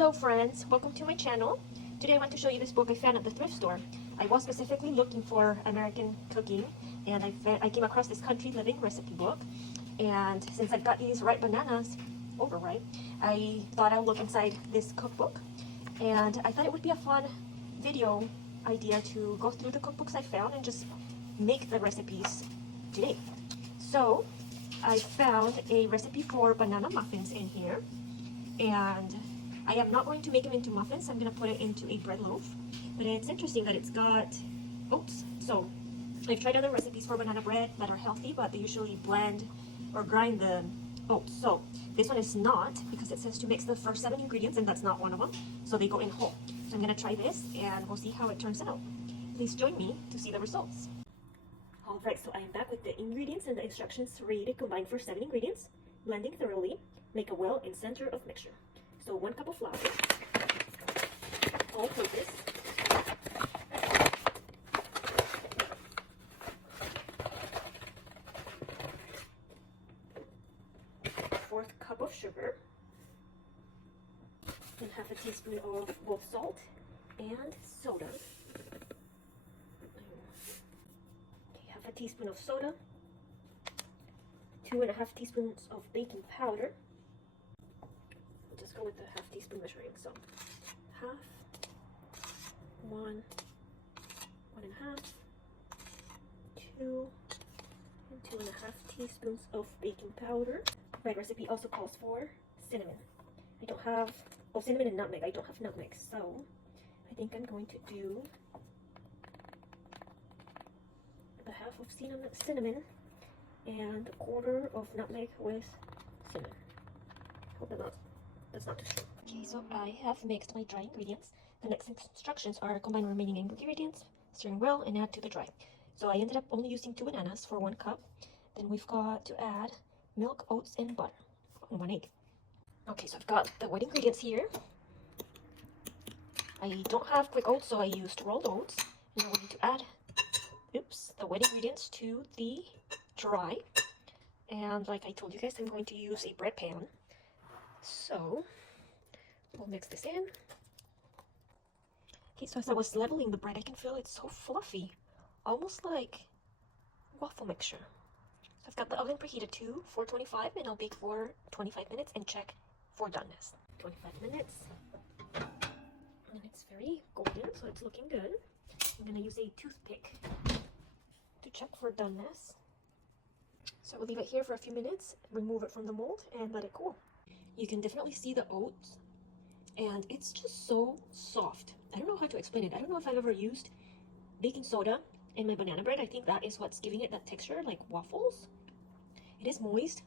Hello friends, welcome to my channel. Today I want to show you this book I found at the thrift store. I was specifically looking for American cooking, and I came across this country living recipe book. And since I've got these ripe bananas, overripe, I thought I'll look inside this cookbook. And I thought it would be a fun video idea to go through the cookbooks I found and just make the recipes today. So I found a recipe for banana muffins in here, and I am not going to make them into muffins. I'm going to put it into a bread loaf. But it's interesting that it's got oats. So I've tried other recipes for banana bread that are healthy, but they usually blend or grind the oats. So this one is not, because it says to mix the first 7 ingredients, and that's not one of them. So they go in whole. So I'm going to try this and we'll see how it turns out. Please join me to see the results. Alright, so I am back with the ingredients and the instructions read. Combine for 7 ingredients, blending thoroughly, make a well in center of mixture. So 1 cup of flour, all purpose, 1/4 cup of sugar, and 1/2 teaspoon of both salt and soda. Okay, 1/2 teaspoon of soda, 2.5 teaspoons of baking powder. Just go with the 1/2 teaspoon measuring. So 1/2, 1, 1.5, 2, and 2.5 teaspoons of baking powder. My recipe also calls for cinnamon. I don't have, cinnamon and nutmeg. I don't have nutmeg, so I think I'm going to do the 1/2 of cinnamon and 1/4 of nutmeg with cinnamon. Hope that's not too strong. Okay, so I have mixed my dry ingredients. The next instructions are combine remaining ingredients, stirring well, and add to the dry. So I ended up only using 2 bananas for 1 cup. Then we've got to add milk, oats, and butter, and 1 egg. Okay, so I've got the wet ingredients here. I don't have quick oats, so I used rolled oats. And I'm going to add, the wet ingredients to the dry. And like I told you guys, I'm going to use a bread pan. So we'll mix this in. Okay, so as I was leveling the bread, I can feel it's so fluffy, almost like waffle mixture. So I've got the oven preheated to 425, and I'll bake for 25 minutes and check for doneness. 25 minutes, and it's very golden, so it's looking good. I'm gonna use a toothpick to check for doneness. So we'll leave it here for a few minutes, remove it from the mold, and let it cool. You can definitely see the oats, and it's just so soft. I don't know how to explain it. I don't know if I've ever used baking soda in my banana bread. I think that is what's giving it that texture, like waffles. It is moist,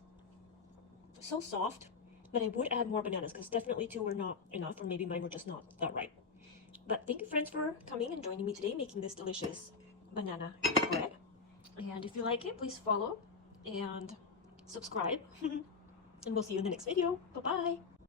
so soft, but I would add more bananas because definitely 2 were not enough, or maybe mine were just not that ripe. But thank you, friends, for coming and joining me today making this delicious banana bread. And if you like it, please follow and subscribe. And we'll see you in the next video. Bye-bye.